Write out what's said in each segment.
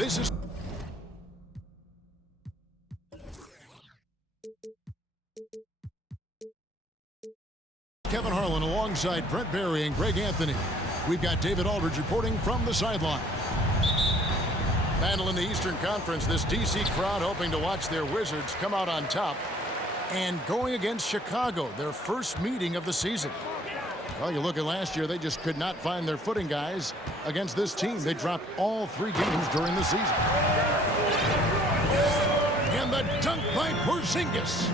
This is Kevin Harlan alongside Brent Barry and Greg Anthony. We've got David Aldridge reporting from the sideline. Battle in the Eastern Conference, this DC crowd hoping to watch their Wizards come out on top and going against Chicago, their first meeting of the season. Well, you look at last year, they just could not find their footing, guys, against this team. They dropped all 3 games during the season. And the dunk by Porzingis.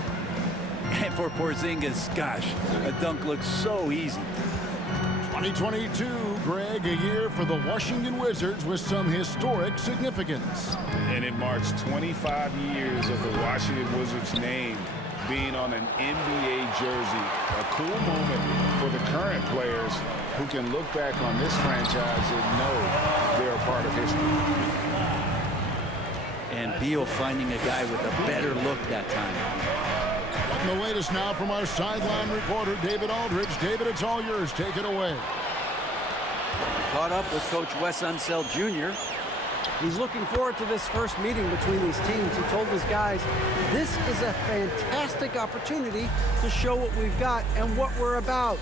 And for Porzingis, gosh, a dunk looks so easy. 2022, Greg, a year for the Washington Wizards with some historic significance. And it marks 25 years of the Washington Wizards name being on an NBA jersey. A cool moment for the current players who can look back on this franchise and know they're a part of history. And Beal finding a guy with a better look that time. And the latest now from our sideline reporter, David Aldridge. David, it's all yours. Take it away. Caught up with Coach Wes Unseld Jr. He's looking forward to this first meeting between these teams. He told his guys, this is a fantastic opportunity to show what we've got and what we're about.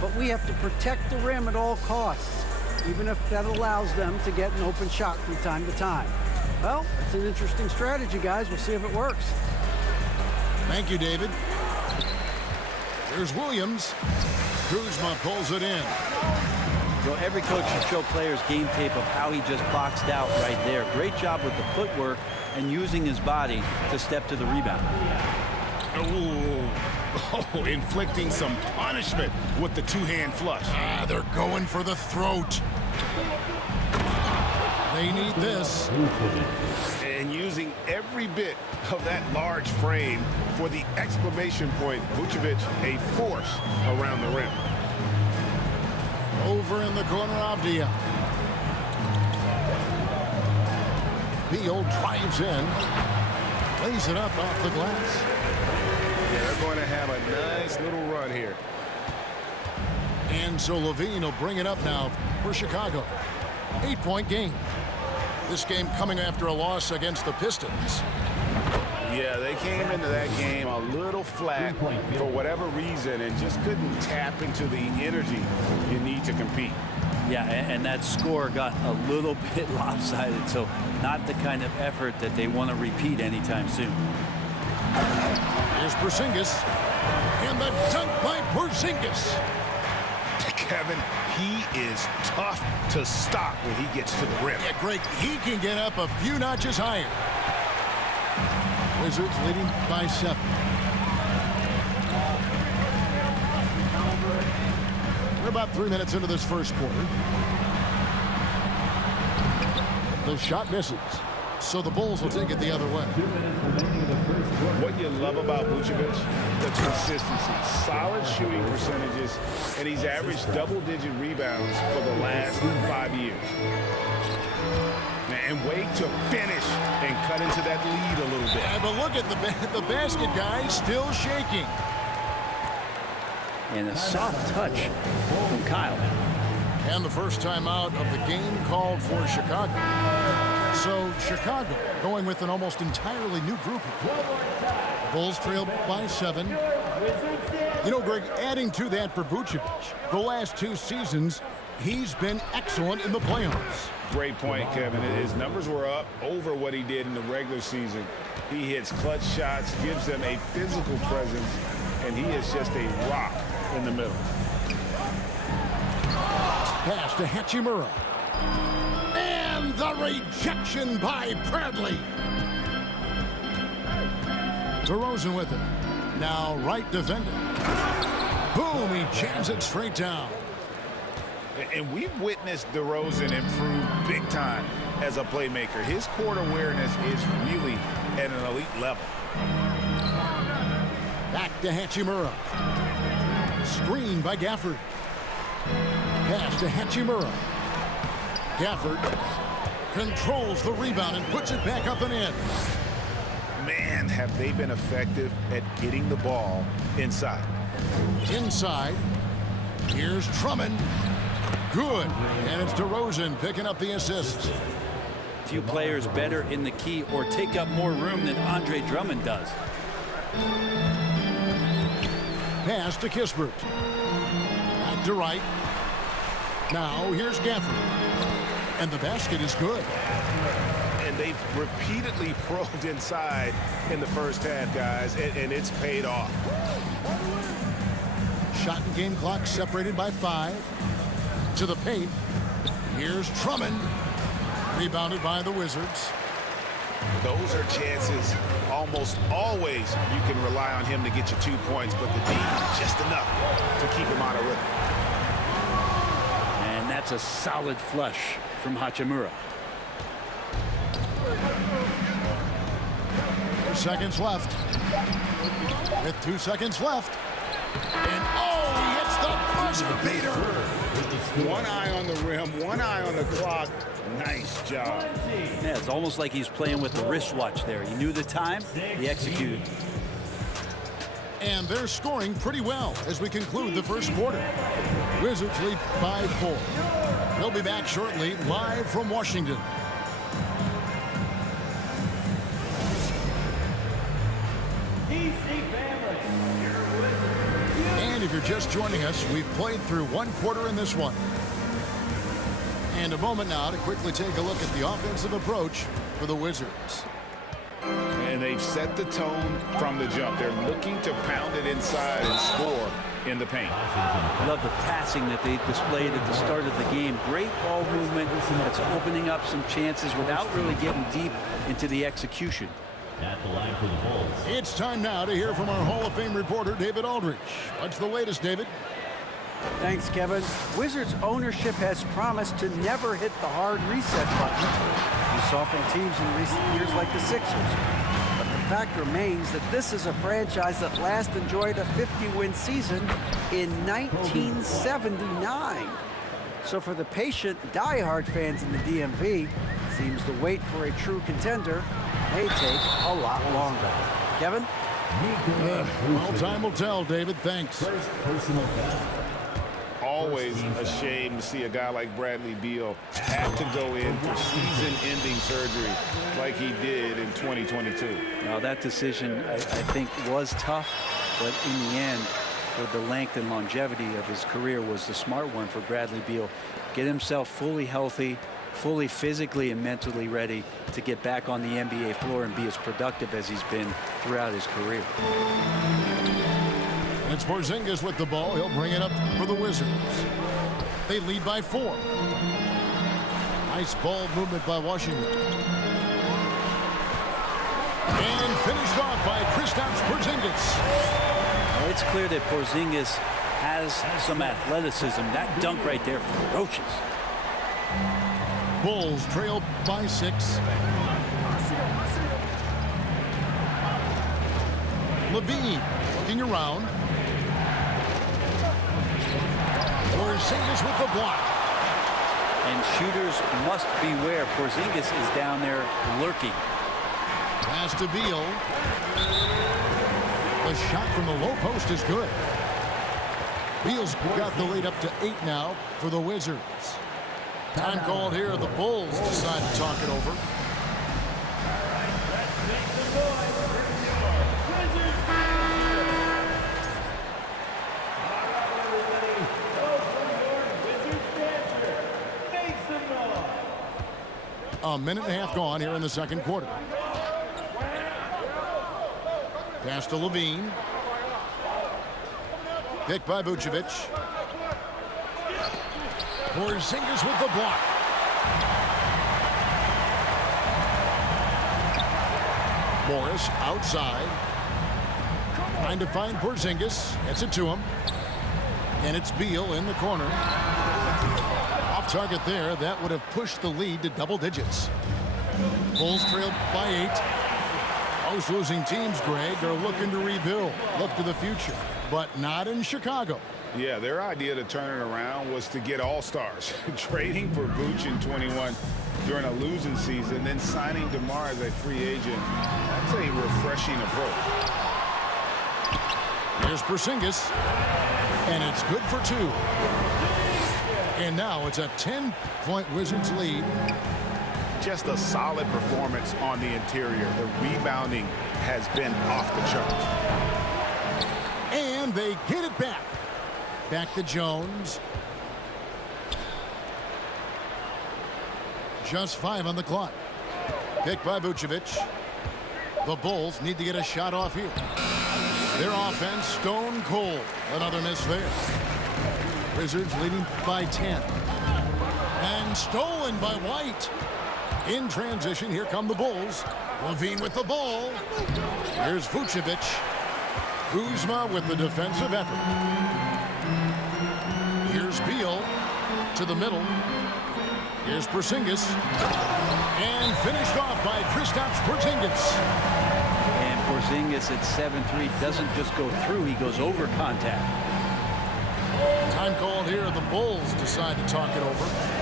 But we have to protect the rim at all costs, even if that allows them to get an open shot from time to time. Well, it's an interesting strategy, guys. We'll see if it works. Thank you, David. Here's Williams. Kuzma pulls it in. So every coach should show players game tape of how he just boxed out right there. Great job with the footwork and using his body to step to the rebound. Oh, inflicting some punishment with the two-hand flush. They're going for the throat. They need this. And using every bit of that large frame for the exclamation point, Vucevic, a force around the rim. Over in the corner, Avdia. Beal drives in. Lays it up off the glass. Yeah, they're going to have a nice little run here. And so Levine will bring it up now for Chicago. 8-point game. This game coming after a loss against the Pistons. Yeah, they came into that game a little flat for whatever reason and just couldn't tap into the energy you need to compete. Yeah, and that score got a little bit lopsided, so not the kind of effort that they want to repeat anytime soon. Here's Porzingis, and the dunk by Porzingis. Kevin, he is tough to stop when he gets to the rim. Yeah, Greg, he can get up a few notches higher. Wizards leading by 7. We're about 3 minutes into this first quarter. The shot misses, so the Bulls will take it the other way. What you love about Vucevic, the consistency, solid shooting percentages, and he's averaged double-digit rebounds for the last 5 years. And wait to finish and cut into that lead a little bit. Yeah, but look at the basket guy still shaking. And a soft touch from Kyle. And the first time out of the game called for Chicago. So Chicago going with an almost entirely new group. Bulls trailed by 7. You know, Greg, adding to that for Vucevic, the last 2 seasons, he's been excellent in the playoffs. Great point, Kevin. His numbers were up over what he did in the regular season. He hits clutch shots, gives them a physical presence, and he is just a rock in the middle. Pass to Hachimura. And the rejection by Bradley. DeRozan with it. Now right defender. Boom, he jams it straight down. And we've witnessed DeRozan improve big time as a playmaker. His court awareness is really at an elite level. Back to Hachimura. Screen by Gafford. Pass to Hachimura. Gafford controls the rebound and puts it back up and in. Man, have they been effective at getting the ball inside. Inside. Here's Drummond. Good. And it's DeRozan picking up the assist. few players better in the key or take up more room than Andre Drummond does. Pass to Kispert. Back to Wright. Now here's Gafford. And the basket is good. And they've repeatedly probed inside in the first half, guys, and it's paid off. Shot and game clock separated by 5. To the paint. Here's Drummond. Rebounded by the Wizards. Those are chances. Almost always you can rely on him to get you 2 points, but the D just enough to keep him out of rhythm. And that's a solid flush from Hachimura. 2 seconds left. With 2 seconds left. And oh, he hits the buzzer beater. One eye on the rim, one eye on the clock. Nice job. Yeah, it's almost like he's playing with the wristwatch there. He knew the time, he executed. And they're scoring pretty well as we conclude the first quarter. Wizards lead by 4. They'll be back shortly, live from Washington. And if you're just joining us, we've played through 1 quarter in this one. And a moment now to quickly take a look at the offensive approach for the Wizards. And they've set the tone from the jump. They're looking to pound it inside and score in the paint. Love the passing that they displayed at the start of the game. Great ball movement that's opening up some chances without really getting deep into the execution. At the line for the Bulls. It's time now to hear from our Hall of Fame reporter, David Aldridge. What's the latest, David? Thanks, Kevin. Wizards ownership has promised to never hit the hard reset button we saw from teams in recent years like the Sixers. But the fact remains that this is a franchise that last enjoyed a 50-win season in 1979. So for the patient, diehard fans in the DMV, seems the wait for a true contender may take a lot longer. Kevin? Well, time will tell, David. Thanks. First personal foul. Always a shame to see a guy like Bradley Beal have to go in for season-ending surgery like he did in 2022. Now that decision, I think, was tough, but in the end, for the length and longevity of his career, was the smart one for Bradley Beal. Get himself fully healthy, fully physically and mentally ready to get back on the NBA floor and be as productive as he's been throughout his career. And it's Porzingis with the ball. He'll bring it up for the Wizards. They lead by 4. Nice ball movement by Washington. And finished off by Kristaps Porzingis. Well, it's clear that Porzingis has some athleticism. That dunk right there, ferocious. Bulls trail by 6. Levine looking around. Porzingis with the block. And shooters must beware. Porzingis is down there lurking. Pass to Beal. The shot from the low post is good. Beal's got the lead up to 8 now for the Wizards. Time called here. The Bulls decide to talk it over. A minute and a half gone here in the second quarter. Pass to Levine. Picked by Vucevic. Porzingis with the block. Morris outside. Trying to find Porzingis. Gets it to him. And it's Beal in the corner. Off target there. That would have pushed the lead to double digits. Bulls trailed by 8. Most losing teams, Greg, are looking to rebuild. Look to the future. But not in Chicago. Yeah, their idea to turn it around was to get all-stars. Trading for Vooch in 21 during a losing season, then signing DeMar as a free agent. That's a refreshing approach. Here's Porzingis. And it's good for 2. And now it's a 10-point Wizards lead. just a solid performance on the interior. The rebounding has been off the charts. And they get it back. Back to Jones. Just 5 on the clock. Picked by Vucevic. The Bulls need to get a shot off here. Their offense stone cold. Another miss there. Wizards leading by 10. And stolen by White. In transition, here come the Bulls. Levine with the ball. Here's Vucevic. Kuzma with the defensive effort. Here's Beal to the middle. Here's Porzingis. And finished off by Kristaps Porzingis. And Porzingis at 7'3" doesn't just go through, he goes over contact. Time called here. The Bulls decide to talk it over.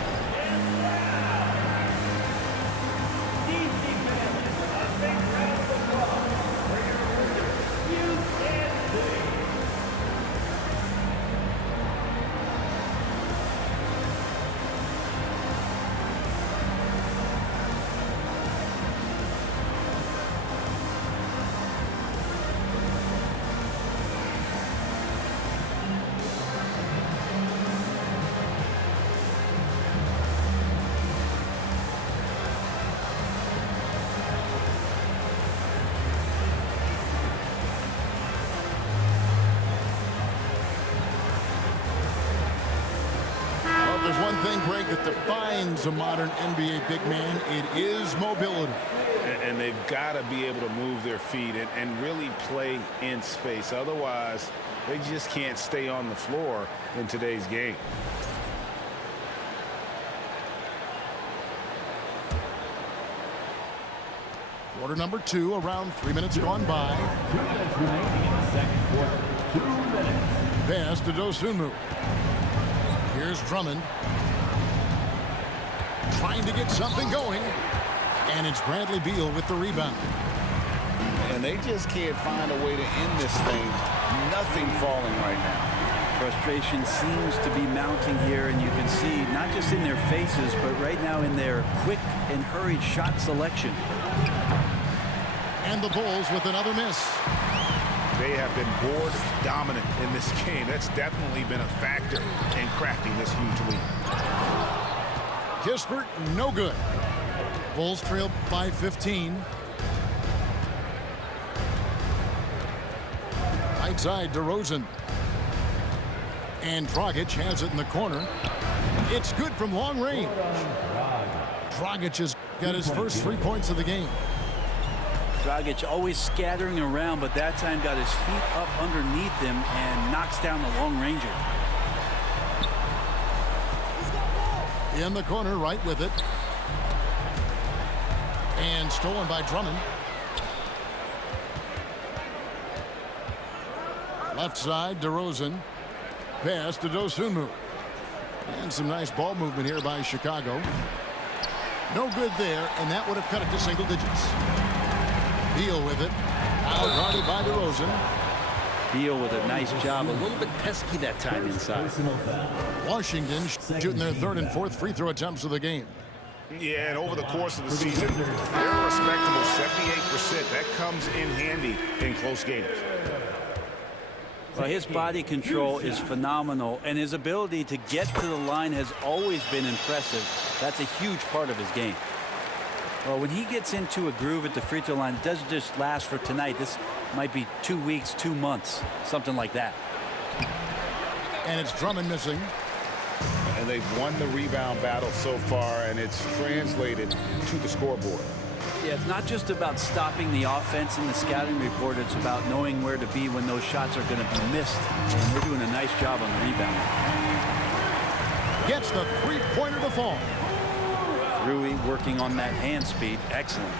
There's one thing, Greg, that defines a modern NBA big man. It is mobility. And they've got to be able to move their feet and really play in space. Otherwise, they just can't stay on the floor in today's game. Quarter number 2, around 3 minutes gone by. 2 minutes remaining in the second quarter. 2 minutes. Pass to Dosunmu. Here's Drummond. Trying to get something going. And it's Bradley Beal with the rebound. And they just can't find a way to end this thing. Nothing falling right now. Frustration seems to be mounting here, and you can see not just in their faces, but right now in their quick and hurried shot selection. And the Bulls with another miss. They have been board dominant in this game. That's definitely been a factor in crafting this huge lead. Kispert, no good. Bulls trail by 15. Right side, DeRozan. And Dragic has it in the corner. It's good from long range. Dragic has got his first 3 points of the game. Dragic always scattering around, but that time got his feet up underneath him and knocks down the long ranger. In the corner, right with it. And stolen by Drummond. Left side, DeRozan. Pass to Dosunmu. And some nice ball movement here by Chicago. No good there, and that would have cut it to single digits. Beal with it. Out guarded by DeRozan. Beal with a nice job. A little bit pesky that time inside. Washington shooting their third and fourth free throw attempts of the game. Yeah, and over the course of the season, they're a respectable 78%. That comes in handy in close games. Well, his body control is phenomenal, and his ability to get to the line has always been impressive. That's a huge part of his game. Well, when he gets into a groove at the free throw line, it doesn't just last for tonight. This might be 2 weeks, 2 months, something like that. And it's Drummond missing. And they've won the rebound battle so far, and it's translated to the scoreboard. Yeah, it's not just about stopping the offense in the scouting report. It's about knowing where to be when those shots are going to be missed. And they're doing a nice job on the rebound. Gets the three-pointer to fall. Rui working on that hand speed. Excellent.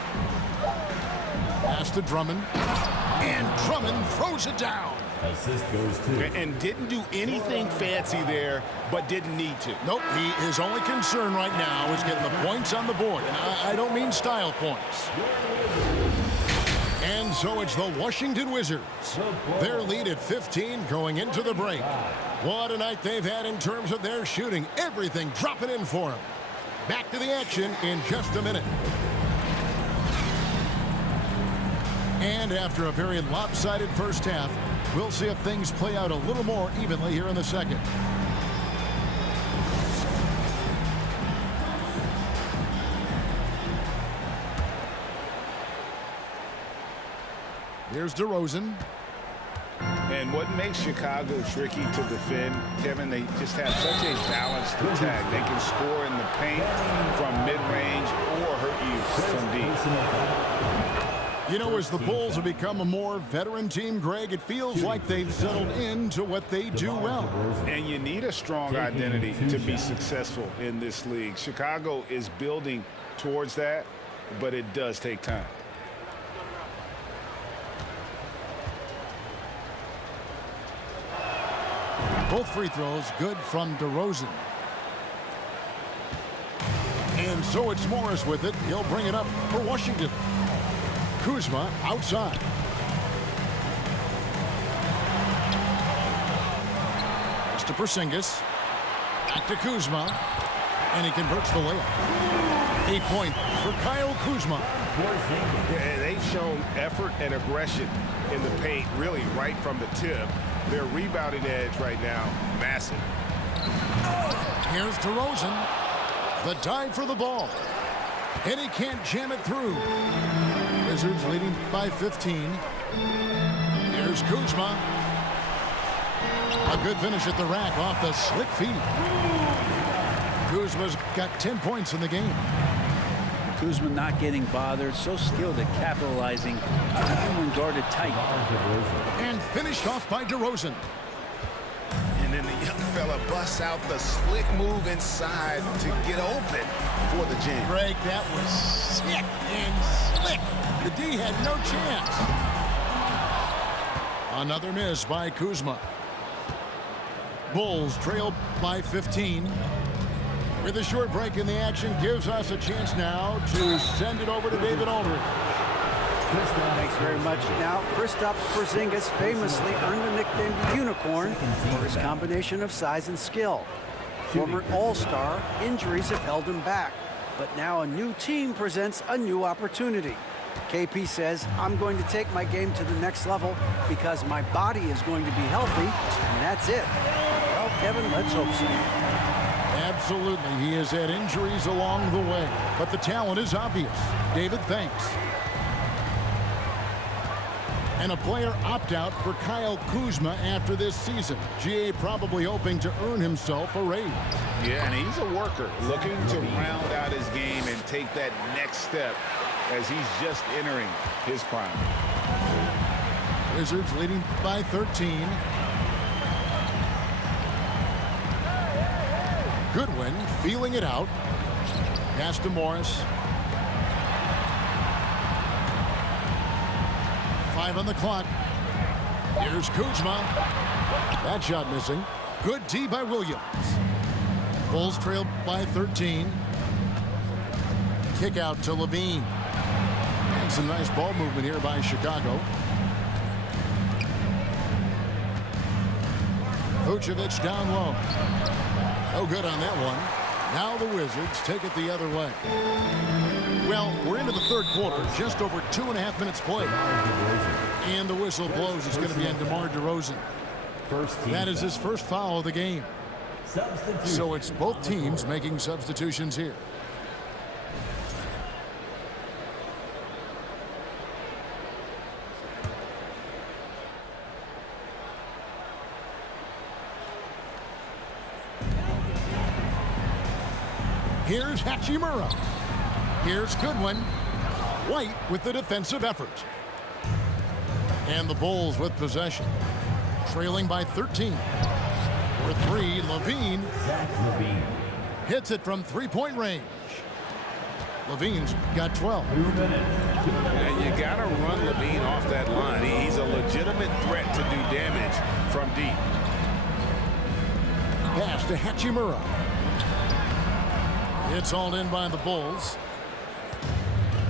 Pass to Drummond. And Drummond throws it down. Assist goes to. And didn't do anything fancy there, but didn't need to. Nope, his only concern right now is getting the points on the board. And I don't mean style points. And so it's the Washington Wizards. Their lead at 15 going into the break. What a night they've had in terms of their shooting. Everything dropping in for them. Back to the action in just a minute. And after a very lopsided first half, we'll see if things play out a little more evenly here in the second. Here's DeRozan. And what makes Chicago tricky to defend, Kevin, they just have such a balanced attack. They can score in the paint from mid-range or hurt you from deep. You know, as the Bulls have become a more veteran team, Greg, it feels like they've settled into what they do well. And you need a strong identity to be successful in this league. Chicago is building towards that, but it does take time. Both free throws good from DeRozan. And so it's Morris with it. He'll bring it up for Washington. Kuzma outside. Pass to Porzingis. Back to Kuzma. And he converts the layup. 8-point for Kyle Kuzma. Yeah, they've shown effort and aggression in the paint, really right from the tip. Their rebounding edge right now, massive. Here's DeRozan. The dive for the ball. And he can't jam it through. Wizards leading by 15. Here's Kuzma. A good finish at the rack off the slick feet. Kuzma's got 10 points in the game. Kuzma not getting bothered, so skilled at capitalizing, even when guarded tight. And finished off by DeRozan. And then the young fella busts out the slick move inside to get open for the jam. Greg, that was sick and slick. The D had no chance. Another miss by Kuzma. Bulls trail by 15. With a short break in the action, gives us a chance now to send it over to David Aldridge. Thanks very much. Now, Kristaps Porzingis famously earned the nickname the Unicorn for his combination of size and skill. Former All-Star, injuries have held him back, but now a new team presents a new opportunity. KP says, I'm going to take my game to the next level because my body is going to be healthy, and that's it. Well, Kevin, let's hope so. Absolutely. He has had injuries along the way, but the talent is obvious. David, thanks. And a player opt-out for Kyle Kuzma after this season. GA probably hoping to earn himself a raise. Yeah, and he's a worker, looking to round out his game and take that next step as he's just entering his prime. Wizards leading by 13. Goodwin feeling it out. Pass to Morris. 5 on the clock. Here's Kuzma. That shot missing. Good D by Williams. Bulls trail by 13. Kick out to Levine. And some nice ball movement here by Chicago. Vucevic down low. No good on that one. Now the Wizards take it the other way. Well, we're into the third quarter, just over 2.5 minutes played. And the whistle blows. It's going to be on DeMar DeRozan. That is his first foul of the game. So it's both teams making substitutions here. Here's Hachimura. Here's Goodwin. White with the defensive effort. And the Bulls with possession. Trailing by 13. For 3, Levine. Hits it from three-point range. Levine's got 12. And you got to run Levine off that line. He's a legitimate threat to do damage from deep. Pass to Hachimura. It's all in by the Bulls.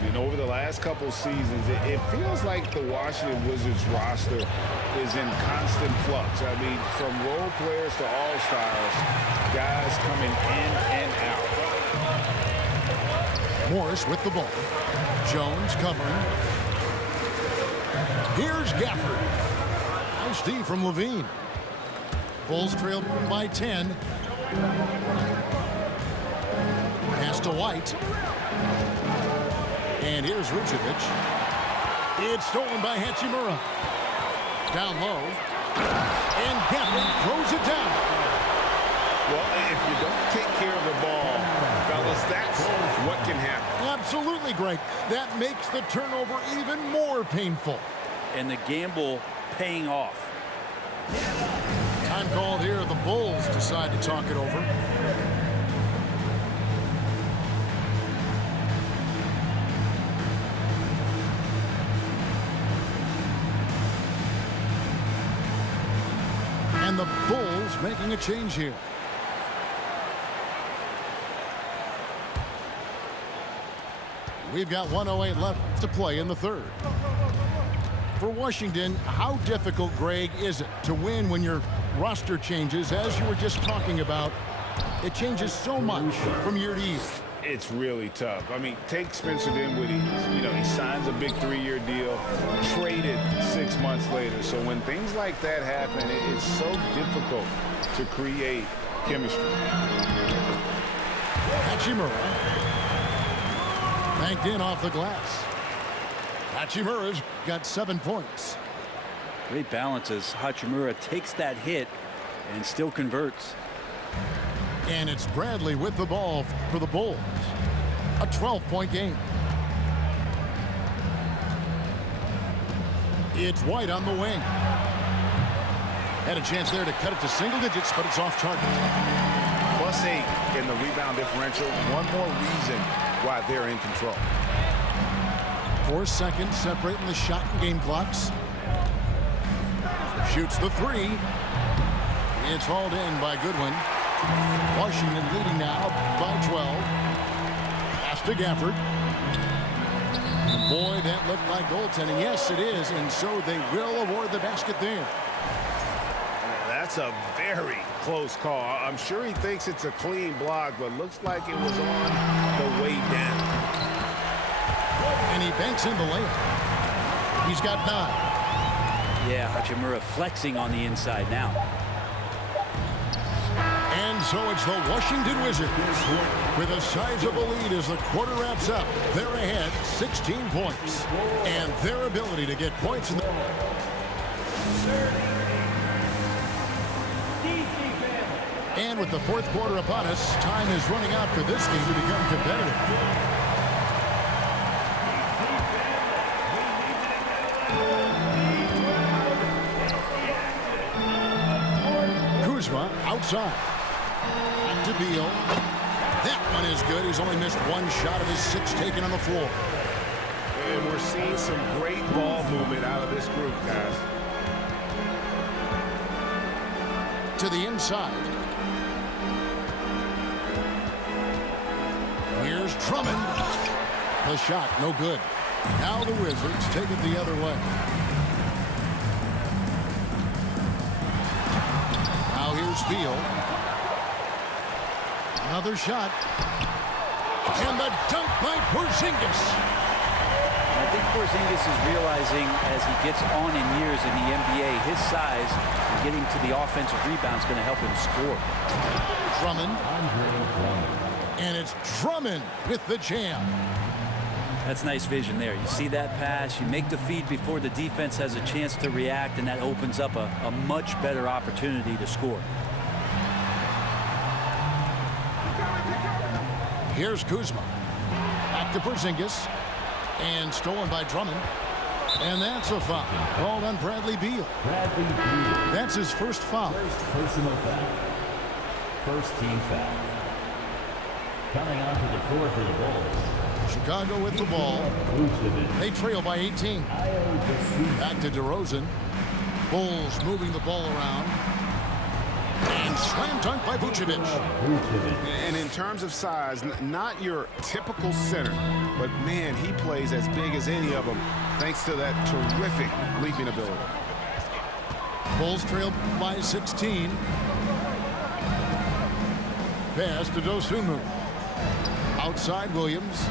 And over the last couple seasons, it feels like the Washington Wizards roster is in constant flux. I mean, from role players to all-stars, guys coming in and out. Morris with the ball. Jones covering. Here's Gafford. Nice D from Levine. Bulls trail by 10. Pass to White. And here's Vucevic. It's stolen by Hachimura. Down low. And Gafford throws it down. Well, if you don't take care of the ball, fellas, that's what can happen. Absolutely, Greg. That makes the turnover even more painful. And the gamble paying off. Time called here. The Bulls decide to talk it over. And the Bulls making a change here. We've got 1:08 left to play in the third. For Washington, how difficult, Greg, is it to win when your roster changes, as you were just talking about? It changes so much from year to year. It's really tough. I mean, take Spencer Dinwiddie. You know, he signs a big 3-year deal, traded 6 months later. So when things like that happen, it's so difficult to create chemistry. Hachimura. Banked in off the glass. Hachimura's got 7 points. Great balance as Hachimura takes that hit and still converts. And it's Bradley with the ball for the Bulls. A 12-point game. It's White on the wing. Had a chance there to cut it to single digits, but it's off target. +8 in the rebound differential. One more reason why they're in control. 4 seconds separating the shot and game clocks. Shoots the 3. It's hauled in by Goodwin. Washington leading now by 12. Pass to Gafford. And boy, that looked like goaltending. Yes, it is, and so they will award the basket there. That's a very close call. I'm sure he thinks it's a clean block, but looks like it was on the way down. And he banks in the layup. He's got 9. Yeah, Hachimura flexing on the inside now. And so it's the Washington Wizards with a sizable lead as the quarter wraps up. They're ahead 16 points. And their ability to get points in the... And with the fourth quarter upon us, time is running out for this game to become competitive. Kuzma outside. Back to Beal. That one is good. He's only missed 1 shot of his 6 taken on the floor. And we're seeing some great ball movement out of this group, guys. To the inside. Here's Drummond. The shot, no good. Now the Wizards take it the other way. Now here's Beal. Another shot. And the dunk by Porzingis. I think Porzingis is realizing as he gets on in years in the NBA, his size and getting to the offensive rebound is going to help him score. Drummond. And it's Drummond with the jam. That's nice vision there. You see that pass, you make the feed before the defense has a chance to react, and that opens up a much better opportunity to score. Here's Kuzma. Back to Porzingis. And stolen by Drummond. And that's a foul called on Bradley Beal. That's his first foul. First personal foul. First team foul. Coming onto the floor for the Bulls. Chicago with the ball. They trail by 18. Back to DeRozan. Bulls moving the ball around. And slam dunk by Vucevic. And in terms of size, not your typical center, but man, he plays as big as any of them thanks to that terrific leaping ability. Bulls trail by 16. Pass to Dosunmu. Outside Williams.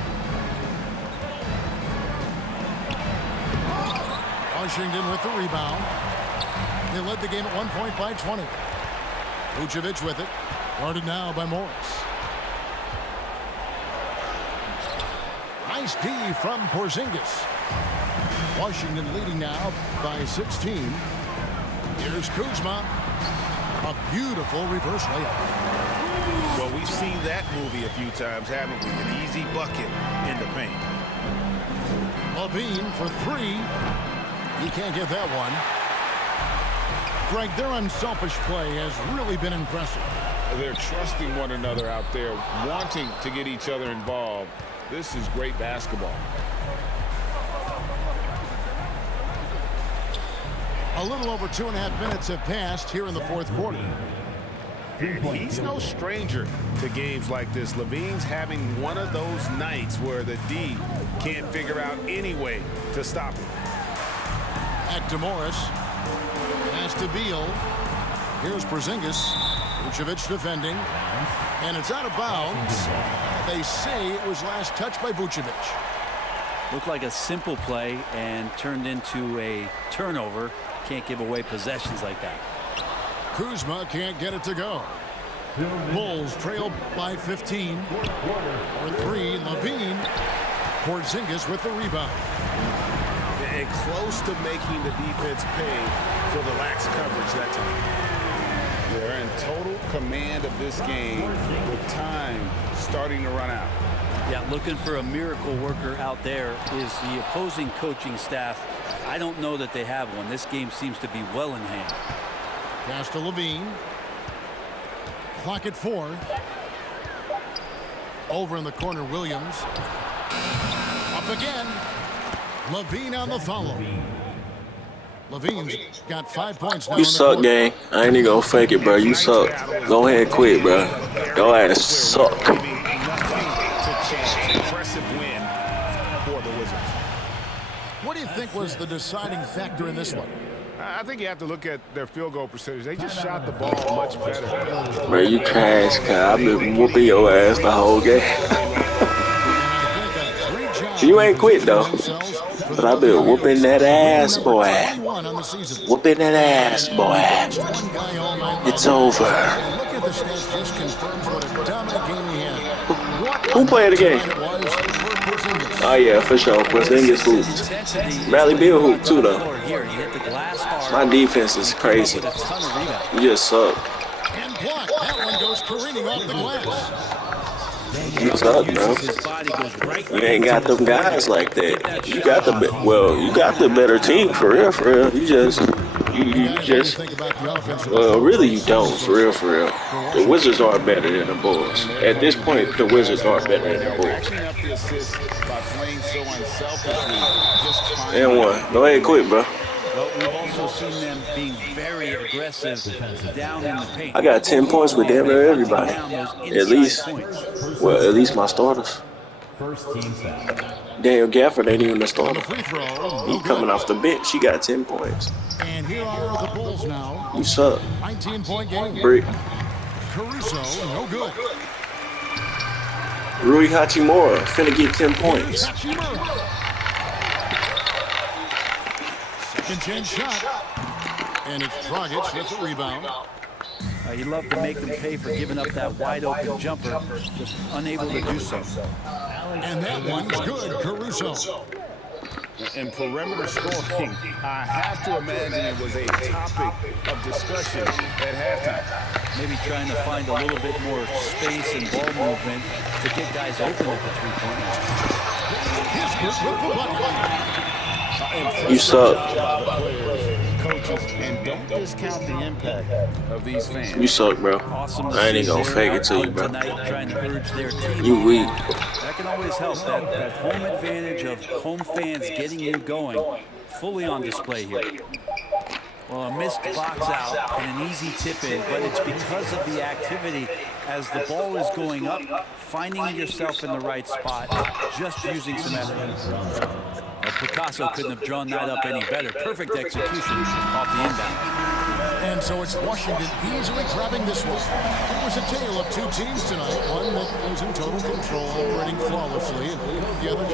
Washington with the rebound. They led the game at 1 point by 20. Vucevic with it. Guarded now by Morris. Nice D from Porzingis. Washington leading now by 16. Here's Kuzma. A beautiful reverse layup. Well, we've seen that movie a few times, haven't we? An easy bucket in the paint. Levine for three. He can't get that one. Greg, their unselfish play has really been impressive. They're trusting one another out there, wanting to get each other involved. This is great basketball. A little over 2.5 minutes have passed here in the fourth quarter. He's no stranger to games like this. Levine's having one of those nights where the D can't figure out any way to stop him. Back to Morris. Pass to Beal. Here's Porzingis. Vucevic defending. And it's out of bounds. They say it was last touched by Vucevic. Looked like a simple play and turned into a turnover. Can't give away possessions like that. Kuzma can't get it to go. Bulls trail by 15. For three, Levine. Porzingis with the rebound. And close to making the defense pay for the lax coverage that time. They're in total command of this game with time starting to run out. Yeah, looking for a miracle worker out there is the opposing coaching staff. I don't know that they have one. This game seems to be well in hand. Pass to Levine. Clock at 4. Over in the corner, Williams. Up again. Levine on the follow. Levine's got 5 points now. You suck, gang. I ain't even gonna fake it, bro. You suck. Go ahead and quit, bro. Go ahead and suck. Impressive win for the Wizards. What do you think was the deciding factor in this one? I think you have to look at their field goal percentage. They just shot the ball much better. Bro, you trash, cuz. I've been whooping your ass the whole game. You ain't quit, though. But I've been whooping that ass, boy. Whooping that ass, boy. It's over. Who played the game? Oh, yeah, for sure. Porzingis hooped. Bradley Beal hooped, too, though. My defense is crazy. You just suck. You suck, bro. You ain't got them guys like that. You got the better team for real. You just, well, really you don't, for real. The Wizards are better than the Bulls. At this point, the Wizards are better than the Bulls. And one. Go ahead, quit, bro. Well, we've also seen them being very aggressive down in the paint. I got 10 points with damn near everybody. At least my starters. Daniel Gafford ain't even the starter. He coming off the bench. He got 10 points. And here are the Bulls now. You suck. 19-point game. Brick. Caruso, no good. Rui Hachimura finna get 10 points. Second chance shot. And it's Dragic with the rebound. You love to make them pay for giving up that wide open jumper, just unable to do so. And that one's good, Caruso. And perimeter scoring, I have to imagine it was a topic of discussion at halftime. Maybe trying to find a little bit more space and ball movement to get guys open at the three-point line. You suck. Coaches, and don't discount the impact of these fans. You suck, bro. Awesome. I ain't even gonna fake it to you, bro. Tonight, trying to urge their team. You weak. That can always help. That home advantage of home fans getting you going, fully on display here. Well, a missed box out and an easy tip in, but it's because of the activity as the ball is going up, finding yourself in the right spot, just using some effort. Picasso couldn't have drawn that up any better. Perfect execution off the inbound. And so it's Washington easily grabbing this one. It was a tale of two teams tonight, one that was in total total control, operating flawlessly, and put together just